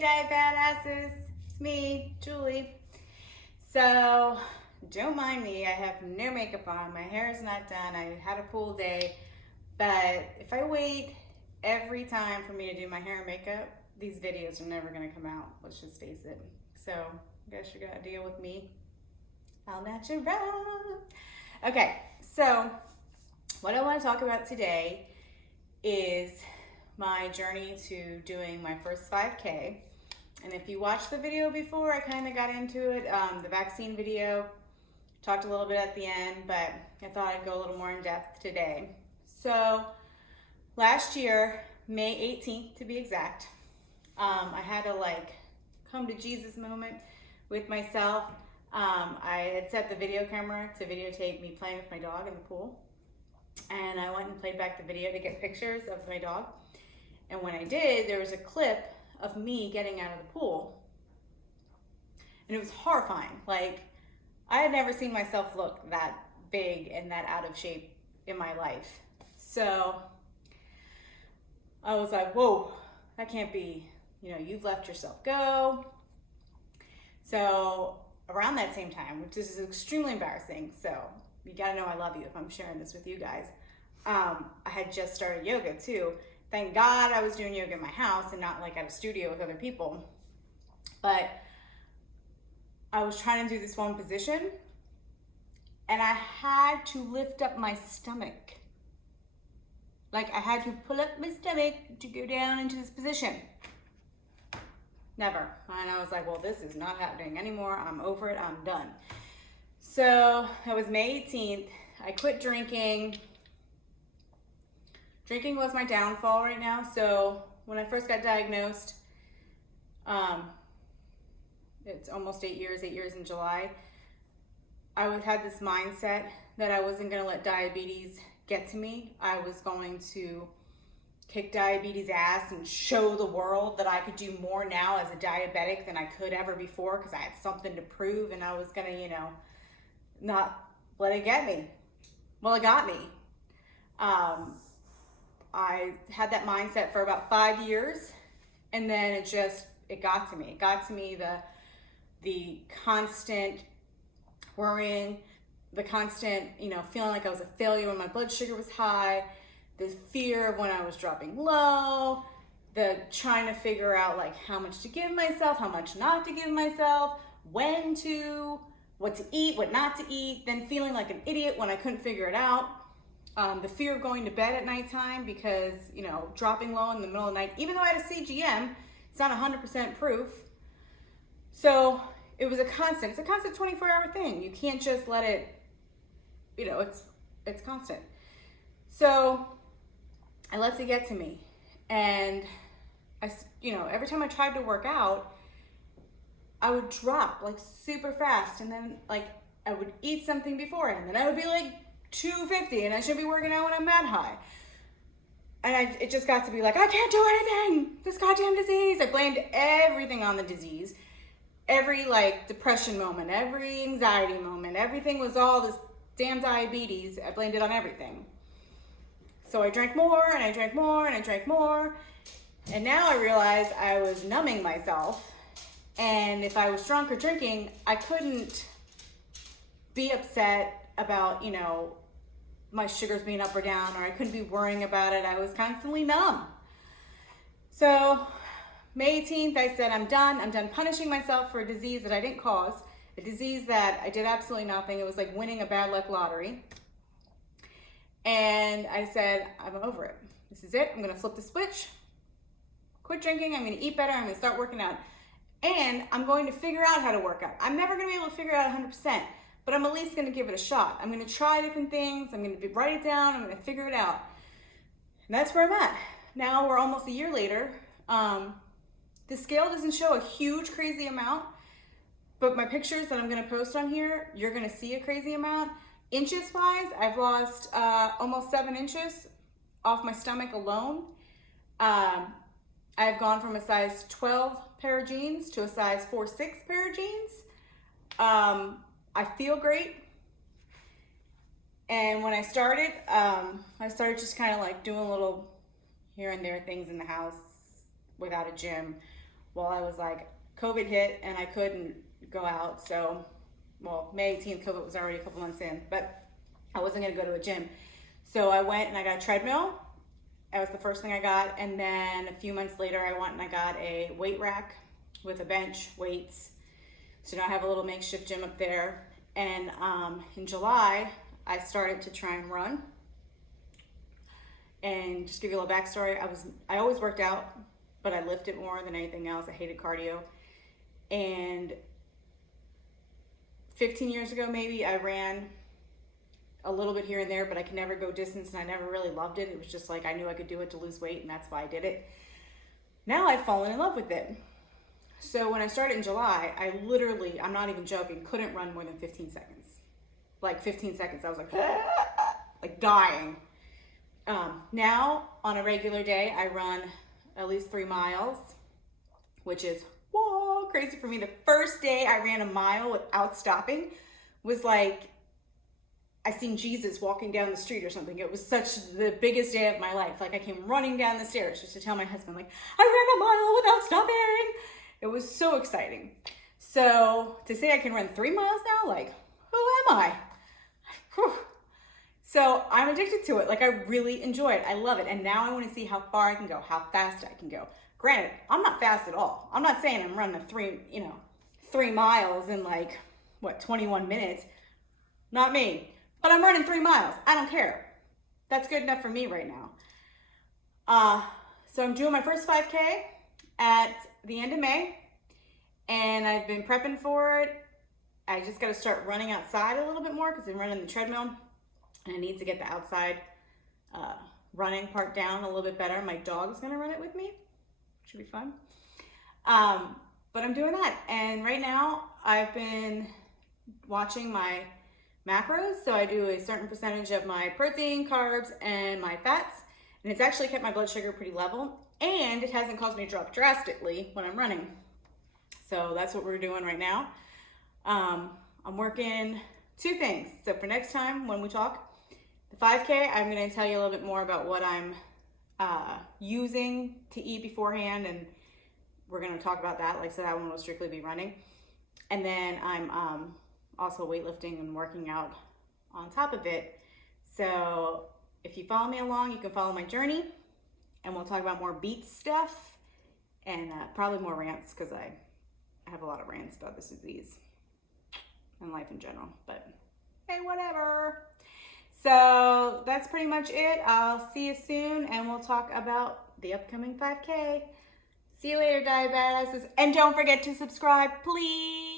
Diet Badasses, it's me, Julie. So, don't mind me, I have no makeup on, my hair is not done, I had a pool day, but if I wait every time for me to do my hair and makeup, these videos are never gonna come out, let's just face it. So, I guess you're gonna deal with me al natural. Okay, so what I want to talk about today is my journey to doing my first 5K. And if you watched the video before, I kind of got into it, the vaccine video, talked a little bit at the end, but I thought I'd go a little more in depth today. So last year, May 18th to be exact, I had a come to Jesus moment with myself. I had set the video camera to videotape me playing with my dog in the pool. And I went and played back the video to get pictures of my dog. And when I did, there was a clip of me getting out of the pool. And it was horrifying. Like, I had never seen myself look that big and that out of shape in my life. So I was like, whoa, that can't be, you've let yourself go. So around that same time, which is extremely embarrassing, so you gotta know I love you if I'm sharing this with you guys. I had just started yoga too. Thank God I was doing yoga in my house and not at a studio with other people. But I was trying to do this one position and I had to lift up my stomach. I had to pull up my stomach to go down into this position. Never. And I was like, well, this is not happening anymore. I'm over it. I'm done. So that was May 18th. I quit drinking. Drinking was my downfall right now. So when I first got diagnosed, it's almost 8 years in July, I had this mindset that I wasn't going to let diabetes get to me. I was going to kick diabetes ass and show the world that I could do more now as a diabetic than I could ever before because I had something to prove, and I was going to, not let it get me. Well, it got me. I had that mindset for about 5 years, and then it got to me. It got to me the constant worrying, the constant, feeling like I was a failure when my blood sugar was high, the fear of when I was dropping low, the trying to figure out how much to give myself, how much not to give myself, what to eat, what not to eat, then feeling like an idiot when I couldn't figure it out. The fear of going to bed at nighttime because, dropping low in the middle of the night, even though I had a CGM, it's not 100% proof. So it was it's a constant 24-hour thing. You can't just let it, it's constant. So I let it get to me. And every time I tried to work out, I would drop super fast. And then I would eat something before it, and then I would be 250 and I should be working out when I'm that high. And it just got to be I can't do anything. This goddamn disease. I blamed everything on the disease. Every depression moment, every anxiety moment, everything was all this damn diabetes. I blamed it on everything. So I drank more and I drank more and I drank more. And now I realized I was numbing myself. And if I was drunk or drinking, I couldn't be upset about, my sugars being up or down, or I couldn't be worrying about it. I was constantly numb. So May 18th, I said, I'm done. I'm done punishing myself for a disease that I didn't cause, a disease that I did absolutely nothing. It was like winning a bad luck lottery. And I said, I'm over it. This is it. I'm going to flip the switch, quit drinking. I'm going to eat better. I'm going to start working out. And I'm going to figure out how to work out. I'm never going to be able to figure it out 100%, but I'm at least going to give it a shot. I'm going to try different things. I'm going to write it down. I'm going to figure it out. And that's where I'm at. Now we're almost a year later. The scale doesn't show a huge, crazy amount, but my pictures that I'm going to post on here, you're going to see a crazy amount. Inches wise, I've lost almost 7 inches off my stomach alone. I've gone from a size 12 pair of jeans to a size 4-6 pair of jeans. I feel great. And when I started just kind of doing little here and there things in the house without a gym, well, I was like, COVID hit and I couldn't go out. So, well, May 18th, COVID was already a couple months in, but I wasn't going to go to a gym. So I went and I got a treadmill. That was the first thing I got. And then a few months later, I went and I got a weight rack with a bench, weights. So now I have a little makeshift gym up there. And in July, I started to try and run. And just give you a little backstory, I always worked out, but I lifted more than anything else. I hated cardio. And 15 years ago, maybe, I ran a little bit here and there, but I could never go distance, and I never really loved it. It was just like I knew I could do it to lose weight, and that's why I did it. Now I've fallen in love with it. So when I started in July, I literally, I'm not even joking, couldn't run more than 15 seconds. Like 15 seconds, I was like dying. Now, on a regular day, I run at least 3 miles, which is crazy for me. The first day I ran a mile without stopping was like I seen Jesus walking down the street or something. It was such the biggest day of my life. Like I came running down the stairs just to tell my husband, like, I ran a mile without stopping. It was so exciting. So to say I can run 3 miles now, like, who am I? Whew. So I'm addicted to it. Like I really enjoy it. I love it. And now I want to see how far I can go, how fast I can go. Granted, I'm not fast at all. I'm not saying I'm running 3 miles in like, 21 minutes. Not me. But I'm running 3 miles. I don't care. That's good enough for me right now. So I'm doing my first 5K at the end of May. And I've been prepping for it. I just got to start running outside a little bit more because I'm running the treadmill. And I need to get the outside running part down a little bit better. My dog's going to run it with me. Should be fun. But I'm doing that. And right now I've been watching my macros. So I do a certain percentage of my protein, carbs, and my fats. And it's actually kept my blood sugar pretty level. And it hasn't caused me to drop drastically when I'm running. So that's what we're doing right now. I'm working 2 things. So for next time when we talk, the 5K, I'm going to tell you a little bit more about what I'm using to eat beforehand, and we're going to talk about that. Like, so that one will strictly be running. And then I'm also weightlifting and working out on top of it. So if you follow me along, you can follow my journey, and we'll talk about more beat stuff and probably more rants because I have a lot of rants about this disease and life in general. But hey, whatever. So that's pretty much it. I'll see you soon, and we'll talk about the upcoming 5K. See you later, diabetesses. And don't forget to subscribe, please.